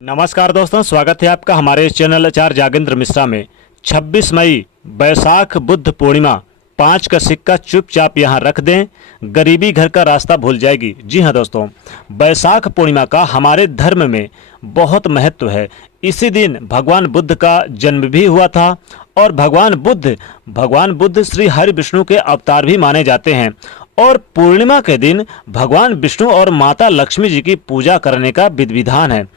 नमस्कार दोस्तों, स्वागत है आपका हमारे इस चैनल आचार्य जागेंद्र मिश्रा में। 26 मई बैसाख बुद्ध पूर्णिमा, 5 का सिक्का चुपचाप यहाँ रख दें, गरीबी घर का रास्ता भूल जाएगी। जी हाँ दोस्तों, बैसाख पूर्णिमा का हमारे धर्म में बहुत महत्व है। इसी दिन भगवान बुद्ध का जन्म भी हुआ था और भगवान बुद्ध श्री हरि विष्णु के अवतार भी माने जाते हैं। और पूर्णिमा के दिन भगवान विष्णु और माता लक्ष्मी जी की पूजा करने का विधि विधान है।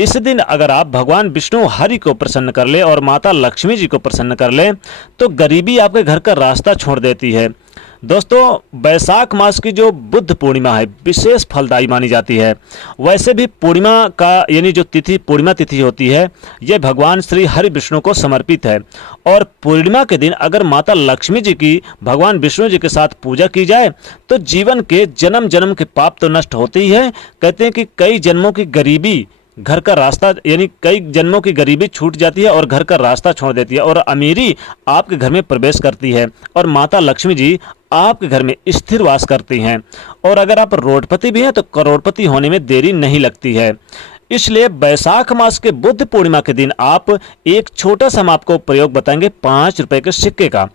इस दिन अगर आप भगवान विष्णु हरि को प्रसन्न कर ले और माता लक्ष्मी जी को प्रसन्न कर ले तो गरीबी आपके घर का रास्ता छोड़ देती है। दोस्तों, बैसाख मास की जो बुद्ध पूर्णिमा है विशेष फलदायी मानी जाती है। वैसे भी पूर्णिमा का यानी जो तिथि पूर्णिमा तिथि होती है यह भगवान श्री हरि विष्णु को समर्पित है। और पूर्णिमा के दिन अगर माता लक्ष्मी जी की भगवान विष्णु जी के साथ पूजा की जाए तो जीवन के जन्म जन्म के पाप तो नष्ट होते ही है। कहते हैं कि कई जन्मों की गरीबी घर का रास्ता यानी कई जन्मों की गरीबी छूट जाती है और घर का रास्ता छोड़ देती है और अमीरी आपके घर में प्रवेश करती है और माता लक्ष्मी जी आपके घर में स्थिर वास करती हैं। और अगर आप रोडपति भी हैं तो करोड़पति होने में देरी नहीं लगती है। इसलिए बैसाख मास के बुद्ध पूर्णिमा के दिन आप एक छोटा सा हम आपको प्रयोग बताएंगे 5 रुपए के सिक्के का।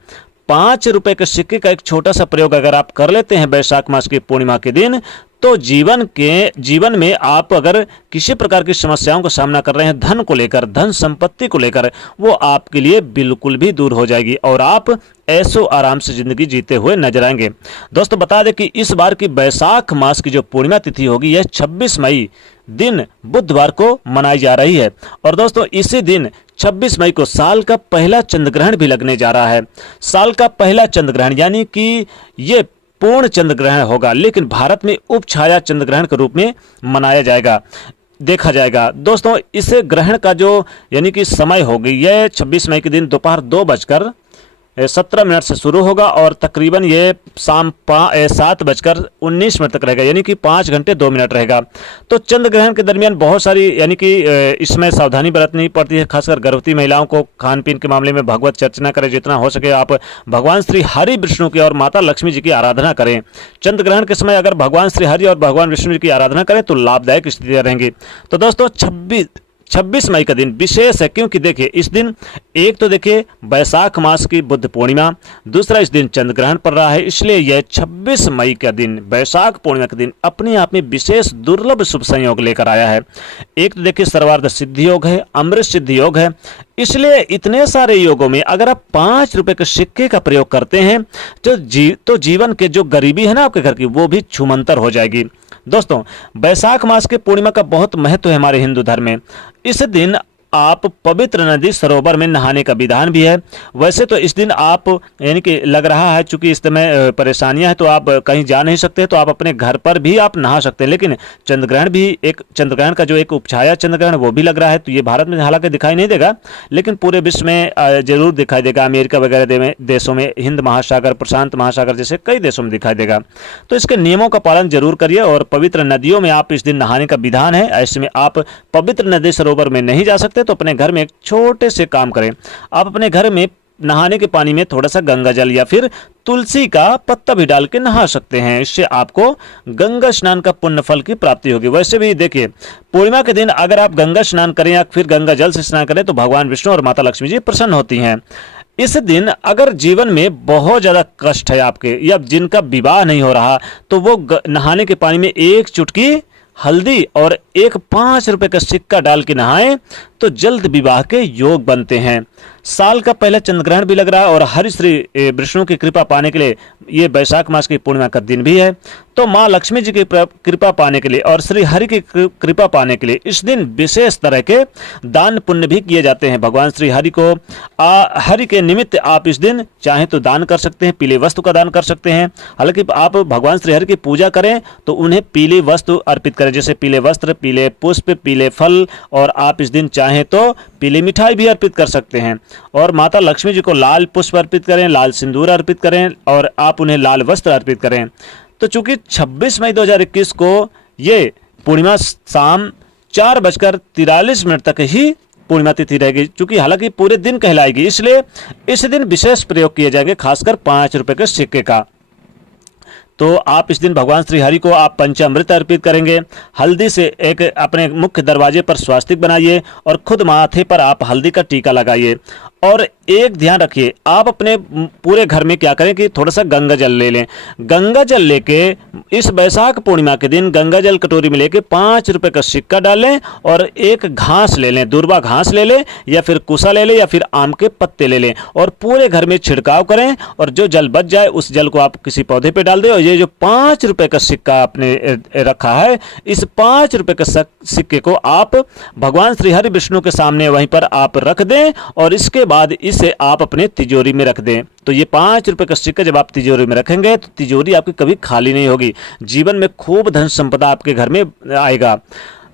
5 रुपए के सिक्के का एक छोटा सा प्रयोग अगर आप कर लेते हैं बैसाख मास की पूर्णिमा के दिन तो जीवन में आप अगर किसी प्रकार की समस्याओं का सामना कर रहे हैं, धन को लेकर, धन संपत्ति को लेकर, वो आपके लिए बिल्कुल भी दूर हो जाएगी और आप ऐसो आराम से जिंदगी जीते हुए नजर आएंगे। दोस्तों, बता दें कि इस बार की बैसाख मास की जो पूर्णिमा तिथि होगी यह 26 मई दिन बुधवार को मनाई जा रही है। और दोस्तों, इसी दिन 26 मई को साल का पहला चंद्र ग्रहण भी लगने जा रहा है। साल का पहला चंद्र ग्रहण यानी कि ये पूर्ण चंद्र ग्रहण होगा, लेकिन भारत में उपछाया चंद्र ग्रहण के रूप में मनाया जाएगा, देखा जाएगा। दोस्तों, इस ग्रहण का जो यानी कि समय होगी यह 26 मई के दिन दोपहर 2:17 से शुरू होगा और तकरीबन ये शाम 7:19 तक रहेगा, यानी कि 5 घंटे 2 मिनट रहेगा। तो चंद्र ग्रहण के दरमियान बहुत सारी यानी कि इसमें सावधानी बरतनी पड़ती है, खासकर गर्भवती महिलाओं को खान पीन के मामले में भगवत चर्चा करें, जितना हो सके आप भगवान श्री हरि विष्णु की और माता लक्ष्मी जी की आराधना करें। चंद्र ग्रहण के समय अगर भगवान श्री हरि और भगवान विष्णु जी की आराधना करें तो लाभदायक स्थितियां रहेंगी। तो दोस्तों, 26 मई का दिन विशेष है, क्योंकि देखिए इस दिन एक तो देखिए बैसाख मास की बुद्ध पूर्णिमा, दूसरा इस दिन चंद्र ग्रहण पड़ रहा है, इसलिए यह 26 मई का दिन बैसाख पूर्णिमा का दिन अपने आप में विशेष दुर्लभ शुभ संयोग लेकर आया है। एक तो देखिए सर्वार्थ सिद्धि योग है, अमृत सिद्धि योग है। इसलिए इतने सारे योगों में अगर आप 5 रुपए के सिक्के का प्रयोग करते हैं तो जीवन के जो गरीबी है ना आपके घर की, वो भी छूमंतर हो जाएगी। दोस्तों, बैसाख मास के पूर्णिमा का बहुत महत्व है हमारे हिंदू धर्म में। इस दिन आप पवित्र नदी सरोवर में नहाने का विधान भी है। वैसे तो इस दिन आप यानी कि लग रहा है चूंकि इस समय परेशानियां हैं तो आप कहीं जा नहीं सकते, तो आप अपने घर पर भी आप नहा सकते हैं। लेकिन चंद्र ग्रहण का जो एक उपछाया चंद्र ग्रहण वो भी लग रहा है, तो ये भारत में हालांकि दिखाई नहीं देगा लेकिन पूरे विश्व में जरूर दिखाई देगा। अमेरिका वगैरह देशों में, हिंद महासागर, प्रशांत महासागर जैसे कई देशों में दिखाई देगा। तो इसके नियमों का पालन जरूर करिए और पवित्र नदियों में आप इस दिन नहाने का विधान है। ऐसे में आप पवित्र नदी सरोवर में नहीं जा सकते तो अपने घर में एक छोटे से काम करें। आप अपने घर में नहाने के पानी में थोड़ा सा गंगा जल या फिर तुलसी का पत्ता भी डाल के नहा सकते हैं। इससे आपको गंगा स्नान का पुण्य फल की प्राप्ति होगी। वैसे भी देखिए पूर्णिमा के दिन अगर आप गंगा स्नान करें या फिर गंगा जल से स्नान करें तो भगवान विष्णु और माता लक्ष्मी जी प्रसन्न होती हैं। इस दिन अगर जीवन में बहुत ज्यादा कष्ट है आपके या जिनका विवाह नहीं हो रहा तो वो नहाने के पानी में एक चुटकी हल्दी और एक 5 रुपए का सिक्का डाल के नहाएं तो जल्द विवाह के योग बनते हैं। साल का पहला चंद्र ग्रहण भी लग रहा है और हरि श्री विष्णु की कृपा पाने के लिए ये बैसाख मास की पूर्णिमा का दिन भी है। तो माँ लक्ष्मी जी की कृपा पाने के लिए और श्री हरि की कृपा पाने के लिए इस दिन विशेष तरह के दान पुण्य भी किए जाते हैं। भगवान श्री हरि को हरि के निमित्त आप इस दिन चाहे तो दान कर सकते हैं, पीले वस्तु का दान कर सकते हैं। हालांकि आप भगवान श्री हरि की पूजा करें तो उन्हें पीली वस्तु अर्पित करें, जैसे पीले वस्त्र, पीले पुष्प, पीले फल, और आप इस दिन चाहें तो पीली मिठाई भी अर्पित कर सकते हैं। और माता लक्ष्मी जी को लाल पुष्प अर्पित करें, लाल सिंदूर अर्पित करें और आप उन्हें लाल वस्त्र अर्पित करें। तो चूंकि 26 मई 2021 को ये पूर्णिमा शाम 4:43 तक ही पूर्णिमा तिथि रहेगी, चूंकि हालांकि पूरे दिन कहलाएगी, इसलिए इस दिन विशेष प्रयोग किए जाएंगे, खासकर 5 रुपए के सिक्के का। तो आप इस दिन भगवान श्री हरि को आप पंचामृत अर्पित करेंगे। हल्दी से एक अपने मुख्य दरवाजे पर स्वास्तिक बनाइए और खुद माथे पर आप हल्दी का टीका लगाइए। और एक ध्यान रखिए, आप अपने पूरे घर में क्या करें कि थोड़ा सा गंगा जल ले लें। गंगा जल लेके इस बैसाख पूर्णिमा के दिन गंगा जल कटोरी में लेके 5 रुपए का सिक्का डाल लें और एक घास ले लें, दूर्वा घास ले लें या फिर कुसा ले लें या फिर आम के पत्ते ले लें और पूरे घर में छिड़काव करें। और जो जल बच जाए उस जल को आप किसी पौधे पे डाल दें। और ये जो 5 रुपए का सिक्का आपने रखा है, इस 5 रुपए के सिक्के को आप भगवान श्री हरि विष्णु के सामने वहीं पर आप रख दें और इसके बाद इसे आप अपने तिजोरी में रख दें। तो ये 5 रुपए का सिक्का जब आप तिजोरी में रखेंगे तो तिजोरी आपकी कभी खाली नहीं होगी, जीवन में खूब धन संपदा आपके घर में आएगा।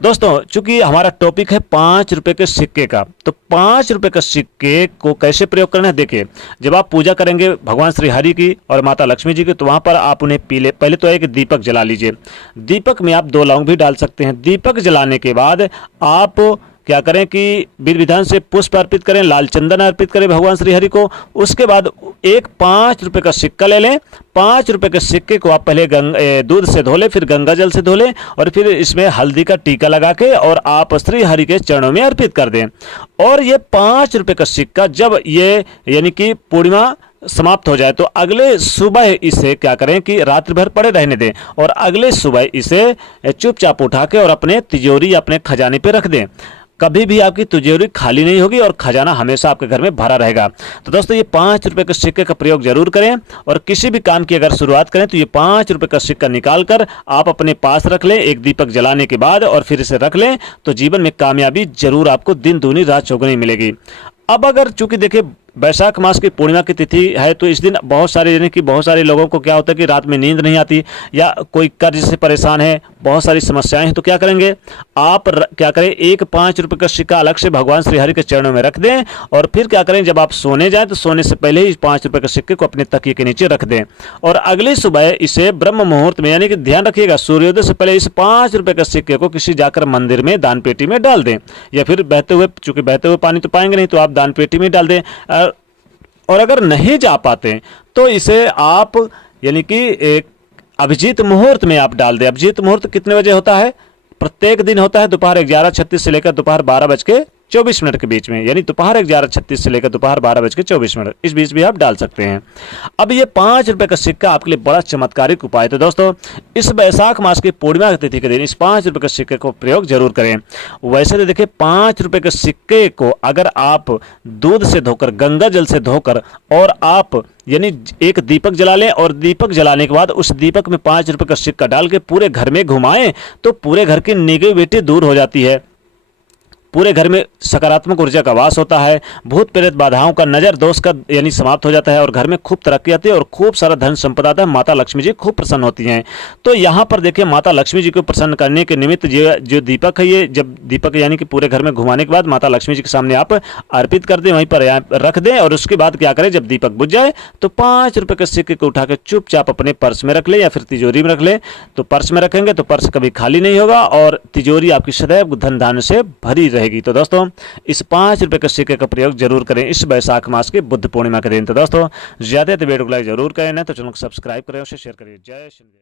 दोस्तों, चूंकि हमारा टॉपिक है 5 रुपए के सिक्के का, तो 5 रुपए के सिक्के को कैसे प्रयोग करना है देखिए। जब आप पूजा करेंगे भगवान श्री हरि की और माता लक्ष्मी जी की, तो वहां पर आप उन्हें पहले तो एक दीपक जला लीजिए। दीपक में आप 2 लौंग भी डाल सकते हैं। दीपक जलाने के बाद आप क्या करें कि विधि विधान से पुष्प अर्पित करें, लाल चंदन अर्पित करें भगवान श्री हरि को। उसके बाद एक 5 रुपए का सिक्का ले लें। 5 रुपए के सिक्के को आप पहले दूध से धो लें, फिर गंगा जल से धो लें और फिर इसमें हल्दी का टीका लगा के और आप श्री हरि के चरणों में अर्पित कर दें। और ये 5 रुपए का सिक्का जब ये यानी कि पूर्णिमा समाप्त हो जाए तो अगले सुबह इसे क्या करें कि रात्रि भर पड़े रहने दें और अगले सुबह इसे चुपचाप उठा के और अपने तिजोरी या अपने खजाने पे रख दें। कभी भी आपकी तिजोरी खाली नहीं होगी और खजाना हमेशा आपके घर में भरा रहेगा। तो दोस्तों, ये 5 रुपए के सिक्के का प्रयोग जरूर करें और किसी भी काम की अगर शुरुआत करें तो ये 5 रुपए का सिक्का निकाल कर आप अपने पास रख लें एक दीपक जलाने के बाद और फिर इसे रख लें, तो जीवन में कामयाबी जरूर आपको दिन दूनी रात चौगुनी मिलेगी। अब अगर चूंकि देखिए बैसाख मास की पूर्णिमा की तिथि है, तो इस दिन बहुत सारे यानी कि बहुत सारे लोगों को क्या होता है कि रात में नींद नहीं आती या कोई कर्ज से परेशान है, बहुत सारी समस्याएं हैं। तो क्या करेंगे आप क्या करें, एक 5 रुपए का सिक्का अलग से भगवान श्री हरि के चरणों में रख दें और फिर क्या करें, जब आप सोने जाएं तो सोने से पहले ही 5 रुपए के सिक्के को अपने तकिए के नीचे रख दें और अगली सुबह इसे ब्रह्म मुहूर्त में, यानी कि ध्यान रखिएगा सूर्योदय से पहले इस 5 रुपए के सिक्के को किसी जाकर मंदिर में दान पेटी में डाल दें या फिर बहते हुए, चूंकि बहते हुए पानी तो पाएंगे नहीं, तो आप दान पेटी में डाल दें। और अगर नहीं जा पाते तो इसे आप यानी कि एक अभिजीत मुहूर्त में आप डाल दें। अभिजीत मुहूर्त कितने बजे होता है? प्रत्येक दिन होता है दोपहर 11:36 से लेकर दोपहर 12:24 के बीच में, यानी दोपहर 11:36 से लेकर दोपहर 12:24, इस बीच भी आप डाल सकते हैं। अब ये 5 रुपए का सिक्का आपके लिए बड़ा चमत्कारिक उपाय। तो दोस्तों, इस बैसाख मास की पूर्णिमा तिथि के दिन इस 5 रुपए के सिक्के को प्रयोग जरूर करें। वैसे तो देखिए 5 रुपए के सिक्के को अगर आप दूध से धोकर, गंगा जल से धोकर और आप यानी एक दीपक जला लें और दीपक जलाने के बाद उस दीपक में 5 रुपए का सिक्का डाल के पूरे घर में घुमाएं तो पूरे घर की नेगेटिविटी दूर हो जाती है। पूरे घर में सकारात्मक ऊर्जा का वास होता है, भूत प्रेत बाधाओं का, नजर दोष का यानी समाप्त हो जाता है और घर में खूब तरक्की आती है और खूब सारा धन संपदा आता है। माता लक्ष्मी जी खूब प्रसन्न होती हैं। तो यहाँ पर देखिए माता लक्ष्मी जी को प्रसन्न करने के निमित्त जो दीपक है, ये जब दीपक यानी कि पूरे घर में घुमाने के बाद माता लक्ष्मी जी के सामने आप अर्पित कर दें, वहीं पर रख दें और उसके बाद क्या करें, जब दीपक बुझ जाए तो 5 रुपए के सिक्के को उठा के चुपचाप अपने पर्स में रख लें या फिर तिजोरी में रख लें। तो पर्स में रखेंगे तो पर्स कभी खाली नहीं होगा और तिजोरी आपकी सदैव धन धान्य से भरी रहेगी। तो दोस्तों, इस 5 रुपए के सिक्के का प्रयोग जरूर करें इस बैसाख मास के बुद्ध पूर्णिमा के दिन। तो दोस्तों, ज्यादा वीडियो को लाइक जरूर करें, ना तो चैनल को सब्सक्राइब करें और शेयर करिए। जय श्री राम।